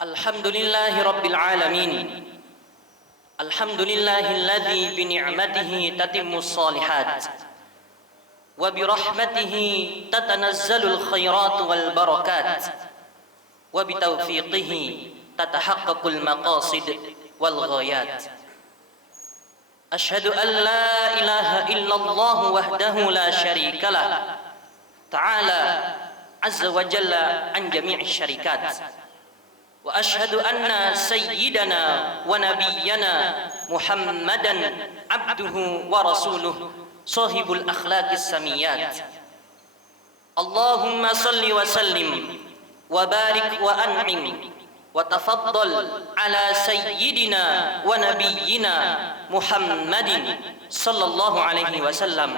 Alhamdulillahi Rabbil Alamin. Alhamdulillahilladzi bini'matihi tatimmus shalihat wa birahmatihi tatanazzalul khairat wal barakat wa bitaufiqihi tatahaqqaqul maqasid wal ghayat. Ashhadu an la ilaha illallah wahdahu la syarikalah ta'ala azza wa jalla an jami'i syarikat. Wa ashhadu anna sayyidana wa nabiyyana Muhammadan abduhu wa rasuluh sahibul akhlaqis samiyat. Allahumma salli wa sallim wa barik wa an'im wa tafaddal ala sayyidina wa nabiyyina Muhammadin sallallahu alaihi wasallam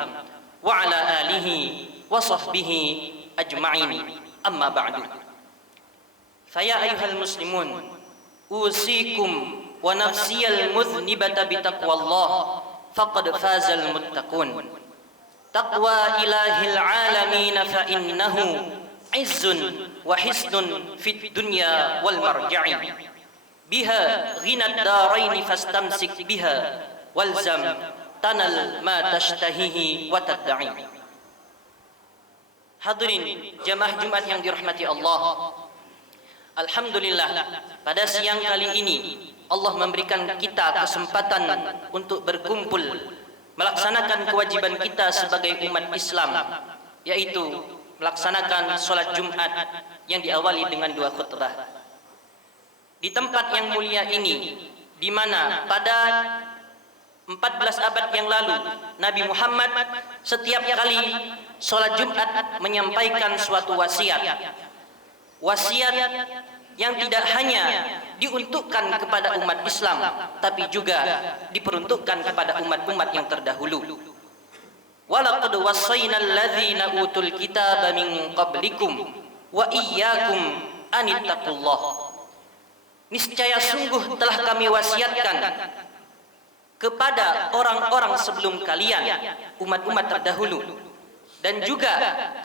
wa ala alihi wa sahbihi ajma'in. Amma ba'du. Faya ayyuhal muslimun, usikum wa nafsiyal mudhnibata bitaqwallah faqad fazal muttaqun. Taqwa ilahil alamin fa innahu izzun wa hisnun fid dunya wal marja'i. Biha ghinad darain fastamsik biha walzam tanal ma tashtahihi wa tad'i. Hadirin jamaah Jumat yang dirahmati Allah, alhamdulillah, pada siang kali ini Allah memberikan kita kesempatan untuk berkumpul melaksanakan kewajiban kita sebagai umat Islam, yaitu melaksanakan sholat Jumat yang diawali dengan 2 khutbah. Di tempat yang mulia ini, di mana pada 14 abad yang lalu Nabi Muhammad setiap kali sholat Jumat menyampaikan suatu wasiat yang tidak hanya diuntukkan kepada umat Islam, tapi juga diperuntukkan kepada umat-umat yang terdahulu. Walaqad wassaynal ladzina utul kitaba min qablikum wa iyyakum anittaqullah. Niscaya sungguh telah kami wasiatkan kepada orang-orang sebelum kalian, umat-umat terdahulu, dan juga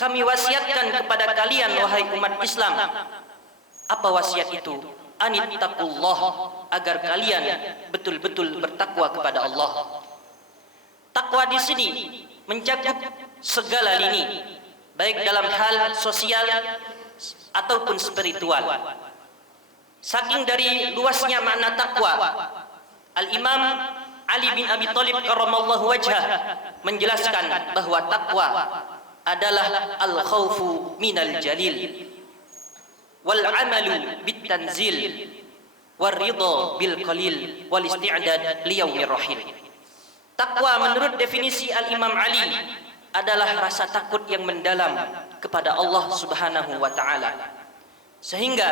kami wasiatkan kepada kalian wahai umat Islam. Apa wasiat itu? Anittaqullah, agar kalian betul-betul bertakwa kepada Allah. Takwa di sini mencakup segala lini, baik dalam hal sosial ataupun spiritual. Saking dari luasnya makna takwa, Al-Imam Ali bin Abi Thalib karramallahu wajhah menjelaskan bahwa takwa adalah al-khawfu minal jalil wal amalu bit tanzil war ridha bil qalil wal isti'dad li yaumir rahil. Takwa menurut definisi Al-Imam Ali adalah rasa takut yang mendalam kepada Allah Subhanahu wa taala, sehingga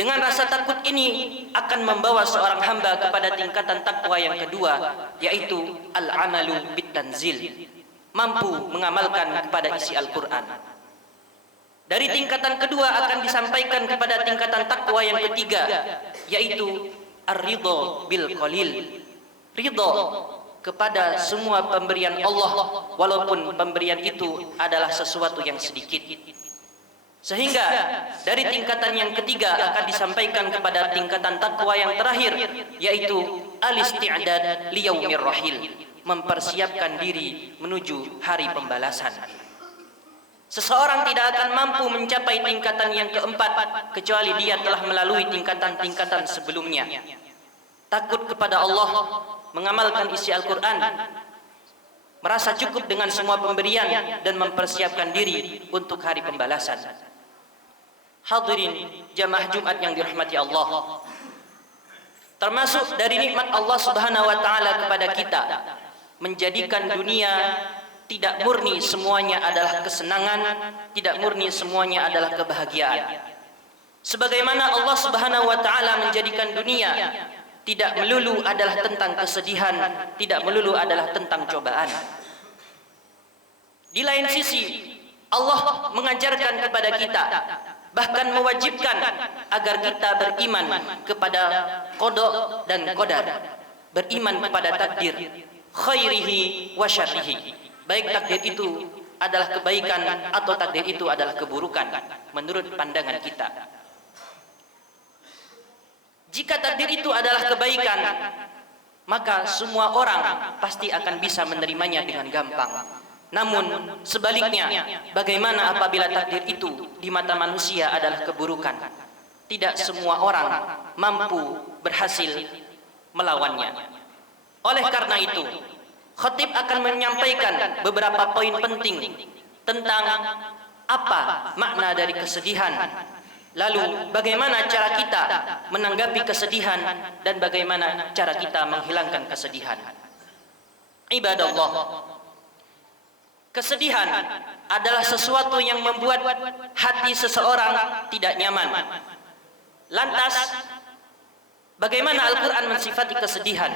dengan rasa takut ini akan membawa seorang hamba kepada tingkatan takwa yang kedua, yaitu al-amalu bit tanzil, mampu mengamalkan kepada isi Al-Quran. Dari tingkatan kedua akan disampaikan kepada tingkatan takwa yang ketiga, yaitu ar-ridha bil qalil, ridha kepada semua pemberian Allah walaupun pemberian itu adalah sesuatu yang sedikit. Sehingga dari tingkatan yang ketiga akan disampaikan kepada tingkatan takwa yang terakhir, yaitu al-isti'dad li yaumir rahil, mempersiapkan diri menuju hari pembalasan. Seseorang tidak akan mampu mencapai tingkatan yang keempat kecuali dia telah melalui tingkatan-tingkatan sebelumnya. Takut kepada Allah, mengamalkan isi Al-Quran, merasa cukup dengan semua pemberian, dan mempersiapkan diri untuk hari pembalasan. Hadirin jamaah Jumat yang dirahmati Allah, termasuk dari nikmat Allah Subhanahu wa taala kepada kita, menjadikan dunia tidak murni semuanya adalah kesenangan, tidak murni semuanya adalah kebahagiaan. Sebagaimana Allah Subhanahu wa taala menjadikan dunia tidak melulu adalah tentang kesedihan, tidak melulu adalah tentang cobaan. Di lain sisi, Allah mengajarkan kepada kita, bahkan mewajibkan agar kita beriman kepada qada dan qadar, beriman kepada takdir khairihi wa syarrihi, baik takdir itu adalah kebaikan atau takdir itu adalah keburukan menurut pandangan kita. Jika takdir itu adalah kebaikan, maka semua orang pasti akan bisa menerimanya dengan gampang. Namun sebaliknya, bagaimana apabila takdir itu di mata manusia adalah keburukan? Tidak semua orang mampu berhasil melawannya. Oleh karena itu, khatib akan menyampaikan beberapa poin penting tentang apa makna dari kesedihan, lalu bagaimana cara kita menanggapi kesedihan, dan bagaimana cara kita menghilangkan kesedihan. Ibadallah, kesedihan adalah sesuatu yang membuat hati seseorang tidak nyaman. Lantas, bagaimana Al-Quran mensifati kesedihan?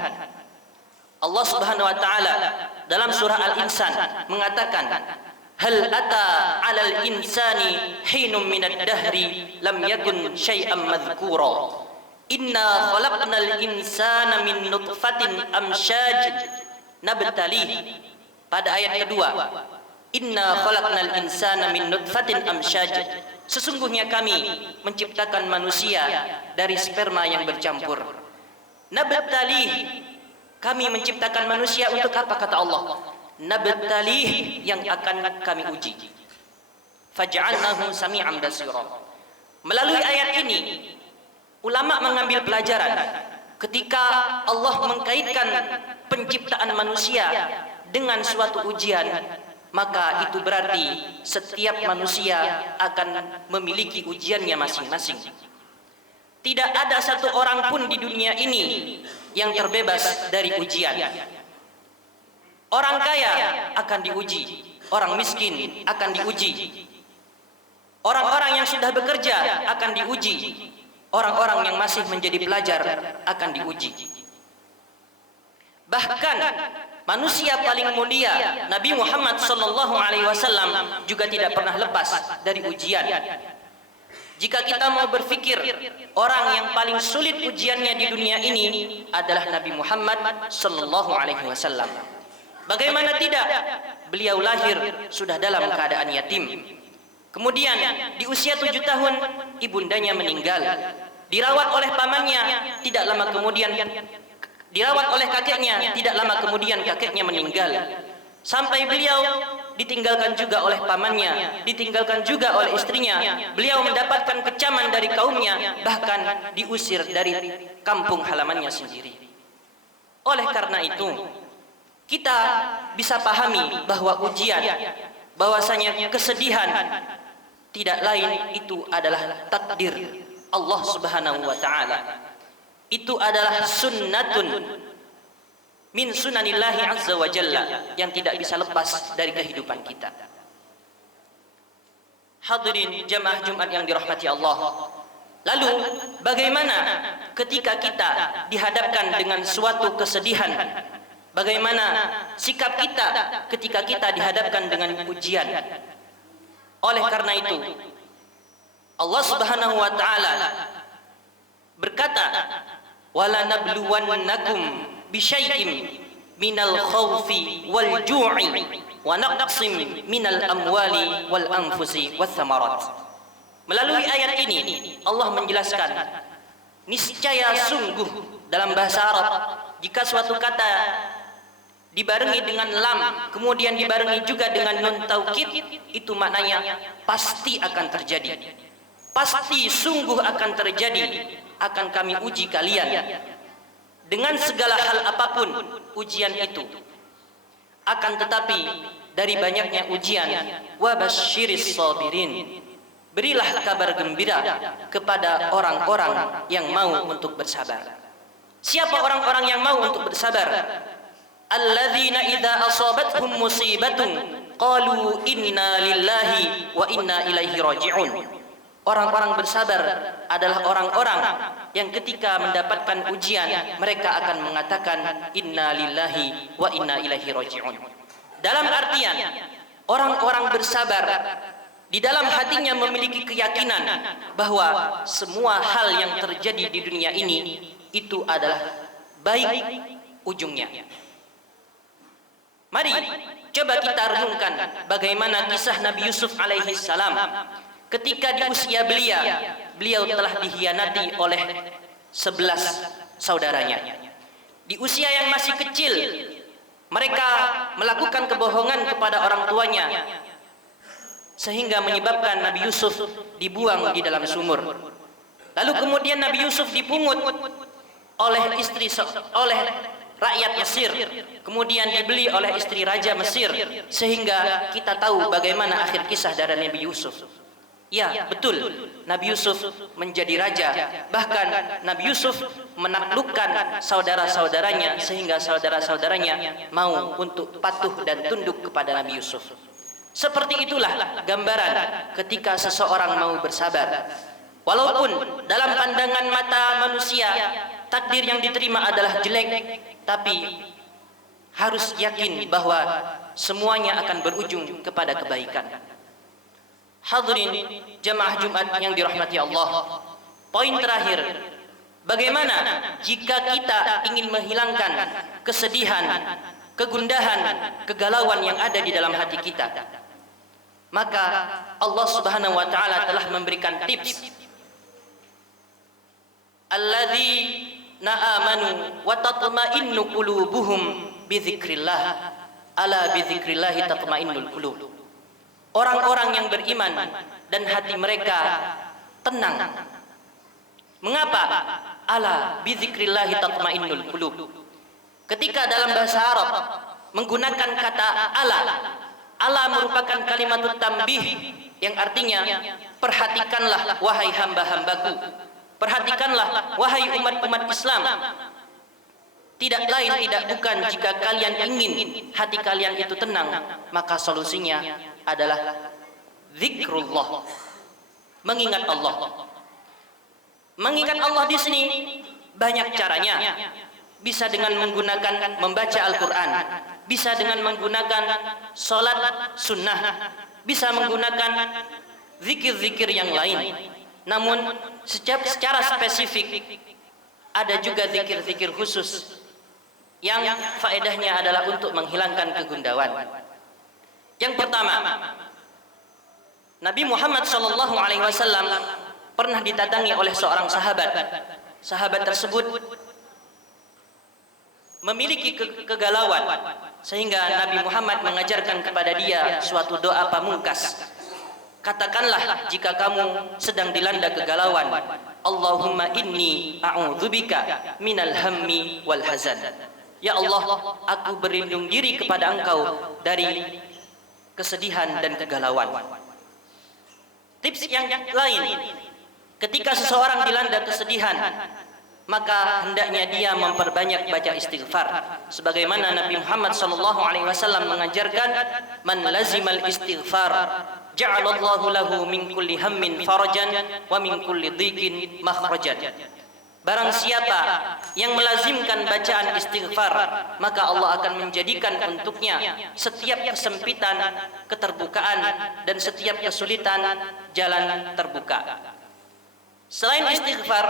Allah Subhanahu wa taala dalam surah Al-Insan mengatakan, hal ata 'alal insani hinum minad dahri lam yakun syai'an madhkura inna khalaqnal insana min nutfatin amsyaj nabtalih. Pada ayat kedua, inna khalaqnal insana min nutfatin amsyaj, sesungguhnya kami menciptakan manusia dari sperma yang bercampur. Nabtalih, kami menciptakan manusia untuk apa, kata Allah? Nabtalih, yang akan kami uji. Faj'alnahu sami'an basira. Melalui ayat ini, ulama mengambil pelajaran ketika Allah mengkaitkan penciptaan manusia dengan suatu ujian, maka itu berarti setiap manusia akan memiliki ujiannya masing-masing. Tidak ada satu orang pun di dunia ini yang terbebas dari ujian. Orang kaya akan diuji, orang miskin akan diuji, orang-orang yang sudah bekerja akan diuji, orang-orang yang masih menjadi pelajar akan diuji. Bahkan manusia paling mulia, Nabi Muhammad SAW, juga tidak pernah lepas dari ujian. Jika kita mau berpikir, orang yang paling sulit ujiannya di dunia ini adalah Nabi Muhammad SAW. Bagaimana tidak? Beliau lahir sudah dalam keadaan yatim. Kemudian di usia 7 tahun ibundanya meninggal. Dirawat oleh pamannya, tidak lama kemudian dirawat oleh kakeknya, tidak lama kemudian kakeknya meninggal. Sampai beliau ditinggalkan juga oleh pamannya, ditinggalkan juga oleh istrinya. Beliau mendapatkan kecaman dari kaumnya, bahkan diusir dari kampung halamannya sendiri. Oleh karena itu, kita bisa pahami bahwa ujian, bahwasanya kesedihan tidak lain itu adalah takdir Allah Subhanahu wa taala. Itu adalah sunnatun min sunanillahi azza wa jalla yang tidak bisa lepas dari kehidupan kita. Hadirin jamaah Jumat yang dirahmati Allah. Lalu bagaimana ketika kita dihadapkan dengan suatu kesedihan? Bagaimana sikap kita ketika kita dihadapkan dengan ujian? Oleh karena itu, Allah Subhanahu wa taala berkata, wala nabluwannakum bisyai'in minal khawfi wal ju'i wa naqsim minal amwali wal anfusi wath thamarat. Melalui ayat ini Allah menjelaskan, niscaya sungguh, dalam bahasa Arab jika suatu kata dibarengi dengan lam kemudian dibarengi juga dengan nun taukid, itu maknanya pasti akan terjadi. Pasti sungguh akan terjadi, akan kami uji kalian dengan segala hal apapun ujian itu. Akan tetapi dari banyaknya ujian, wa basyiris sabirin, berilah kabar gembira kepada orang-orang yang mau untuk bersabar. Siapa orang-orang yang mau untuk bersabar? Alladzina idza asabathum musibatun qalu inna lillahi wa inna ilaihi raji'un. Orang-orang bersabar adalah orang-orang yang ketika mendapatkan ujian mereka akan mengatakan inna lillahi wa inna ilaihi raji'un. Dalam artian, orang-orang bersabar di dalam hatinya memiliki keyakinan bahwa semua hal yang terjadi di dunia ini itu adalah baik ujungnya. Mari coba kita renungkan bagaimana kisah Nabi Yusuf alaihi salam. Ketika di usia belia, beliau telah dikhianati oleh 11 saudaranya. Di usia yang masih kecil, mereka melakukan kebohongan kepada orang tuanya, sehingga menyebabkan Nabi Yusuf dibuang di dalam sumur. Lalu kemudian Nabi Yusuf dipungut oleh rakyat Mesir, kemudian dibeli oleh istri Raja Mesir, sehingga kita tahu bagaimana akhir kisah dari Nabi Yusuf. Ya, betul, Nabi Yusuf menjadi raja. Bahkan Nabi Yusuf menaklukkan saudara-saudaranya, sehingga saudara-saudaranya mau untuk patuh dan tunduk kepada Nabi Yusuf. Seperti itulah gambaran ketika seseorang mau bersabar. Walaupun dalam pandangan mata manusia takdir yang diterima adalah jelek, tapi harus yakin bahwa semuanya akan berujung kepada kebaikan. Hadirin jamaah Jumat yang dirahmati Allah. Poin terakhir, bagaimana jika kita ingin menghilangkan kesedihan, kegundahan, kegalauan yang ada di dalam hati kita? Maka Allah Subhanahu wa taala telah memberikan tips. Alladzina amanu wa tatma'innu qulubuhum bi dzikrillah. Ala bi dzikrillah tatma'innul qulub. Orang-orang yang beriman dan hati mereka tenang. Mengapa? Ala bi dzikrillah tatma'innul qulub. Ketika dalam bahasa Arab menggunakan kata ala merupakan kalimat tambih yang artinya perhatikanlah wahai hamba-hambaku, perhatikanlah wahai umat-umat Islam. Tidak lain tidak bukan jika kalian ingin hati kalian itu tenang, maka solusinya adalah zikrullah, mengingat Allah. Mengingat Allah di sini banyak caranya. Bisa dengan menggunakan membaca Al-Quran, bisa dengan menggunakan sholat sunnah, bisa menggunakan zikir-zikir yang lain. Namun secara spesifik ada juga zikir-zikir khusus yang faedahnya adalah untuk menghilangkan kegundaan. Yang pertama, Nabi Muhammad SAW pernah didatangi oleh seorang sahabat. Sahabat tersebut memiliki kegalauan, sehingga Nabi Muhammad mengajarkan kepada dia suatu doa pamungkas. Katakanlah jika kamu sedang dilanda kegalauan, Allahumma inni a'udzubika minal hammi wal hazan. Ya Allah, aku berlindung diri kepada Engkau dari kesedihan dan kegalauan. Tips yang lain, ketika seseorang dilanda kesedihan, maka hendaknya dia memperbanyak baca istighfar, sebagaimana Nabi Muhammad SAW mengajarkan, man lazimal istighfar ja'alallahu lahu min kulli hammin farajan wa min kulli dhiqin makhrajan. Barang siapa yang melazimkan bacaan istighfar, maka Allah akan menjadikan untuknya setiap kesempitan keterbukaan, dan setiap kesulitan jalan terbuka. Selain istighfar,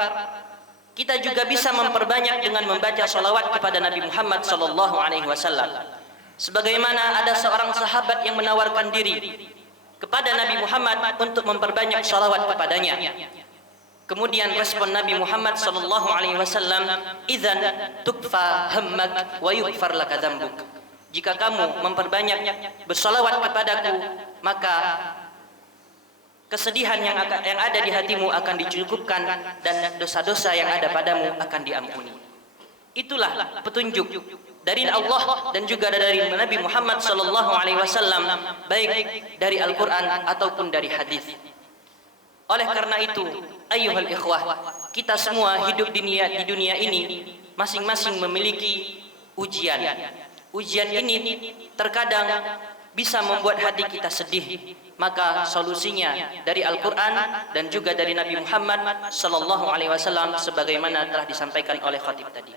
kita juga bisa memperbanyak dengan membaca salawat kepada Nabi Muhammad SAW. Sebagaimana ada seorang sahabat yang menawarkan diri kepada Nabi Muhammad untuk memperbanyak salawat kepadanya. Kemudian respon Nabi Muhammad SAW, "Idzan tukfa hammak wa yughfar laka dzambuk." Jika kamu memperbanyak bersalawat kepadaku, maka kesedihan yang ada di hatimu akan dicukupkan, dan dosa-dosa yang ada padamu akan diampuni. Itulah petunjuk dari Allah dan juga dari Nabi Muhammad SAW, baik dari Al-Quran ataupun dari hadis. Oleh karena itu, ayyuhal ikhwah, kita semua hidup di dunia ini masing-masing memiliki ujian. Ujian ini terkadang bisa membuat hati kita sedih. Maka solusinya dari Al-Quran dan juga dari Nabi Muhammad SAW, sebagaimana telah disampaikan oleh khatib tadi.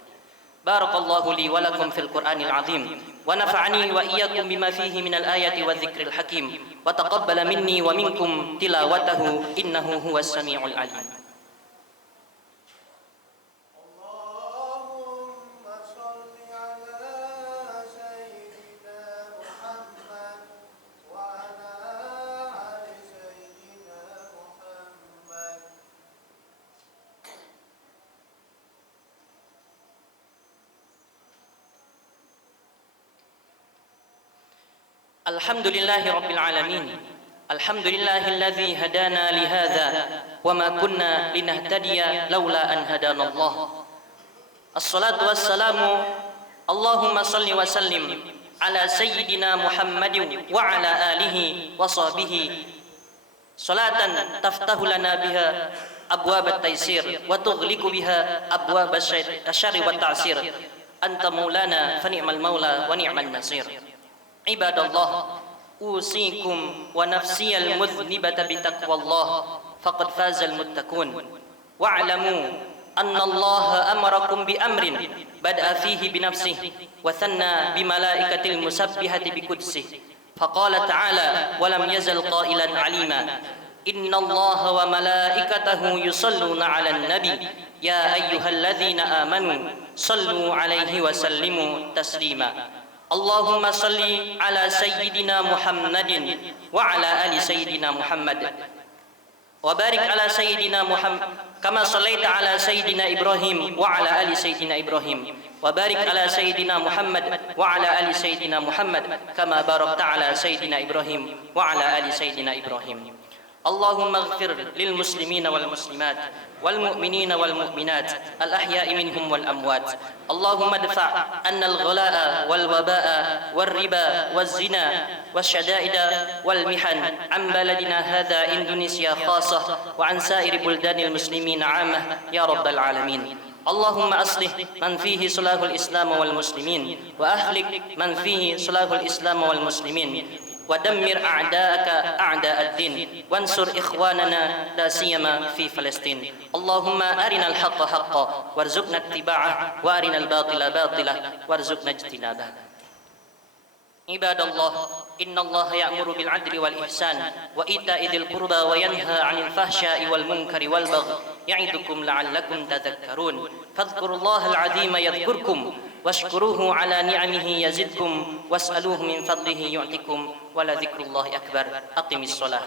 Barakallahu li wa lakum fil Qur'anil azim, wa nafa'ani wa iyyakum bima fihi minal ayati wa dzikril hakim, wa taqabbala minni wa minkum tilawatahu innahu huwas samiul alim. Alhamdulillahi Rabbil Alamin. Alhamdulillahilladzi hadana lihadza wa ma kunna linahtadiya laula an hadanallah. Assalatu wassalamu Allahumma salli wa sallim ala sayyidina Muhammadin wa ala alihi wa sahbihi salatan taftahu lana biha abwab at-taysir wa tughliqu biha abwab asy-syarri wat ta'sir. Anta maulana fa ni'mal maula wa ni'man nasir. Ibadallah, usikum wa nafsiyal mudhnibata bitaqwallah faqad fazal muttaqun. Wa'lamu anna Allah amarakum bi amrin bada'a fihi bi nafsihi wa thanna bi malaikatil musabbihati bi qudsihi. Faqala ta'ala wa lam yazal qailan 'alima. Inna Allah wa malaikatahu yusalluna 'alan nabi ya ayyuhalladzina amanu sallu 'alaihi wa sallimu taslima. Allahumma salli ala sayyidina Muhammadin wa ala ali sayyidina Muhammad wa barik ala sayyidina Muhammad kama sallaita ala sayyidina Ibrahim wa ala ali sayyidina Ibrahim wa barik ala sayyidina Muhammad wa ala ali sayyidina Muhammad kama barakta ala sayyidina Ibrahim wa ala ali sayyidina Ibrahim. Allahumma ighfir lil muslimina wal muslimat wal mu'minina wal mu'minat al ahya'i minhum wal amwat. Allahumma dfa' anna al ghalaa wal wabaa wal riba wal zina wal syada'ida wal mihan an baladina hadha Indonesia khassah wa an sa'iri buldanil muslimin 'ammah ya rabbal alamin. Allahumma aslih man fihi salahul islam wal muslimin wa ahlik man fihi salahul islam wal muslimin ودمر أعداءك أعداء الدين وانصر إخواننا لا سيما في فلسطين. اللهم أرنا الحق حقا وارزقنا اتباعه وأرنا الباطل باطلا وارزقنا اجتنابه. عباد الله، إن الله يأمر بالعدل والإحسان وإيتاء ذي القربى وينهى عن الفحشاء والمنكر والبغي يعظكم لعلكم تذكرون. فاذكروا الله العظيم يذكركم واشكروه على نعمه يزدكم واسألوه من فضله يعطكم ولذكر الله أكبر. أقم الصلاة.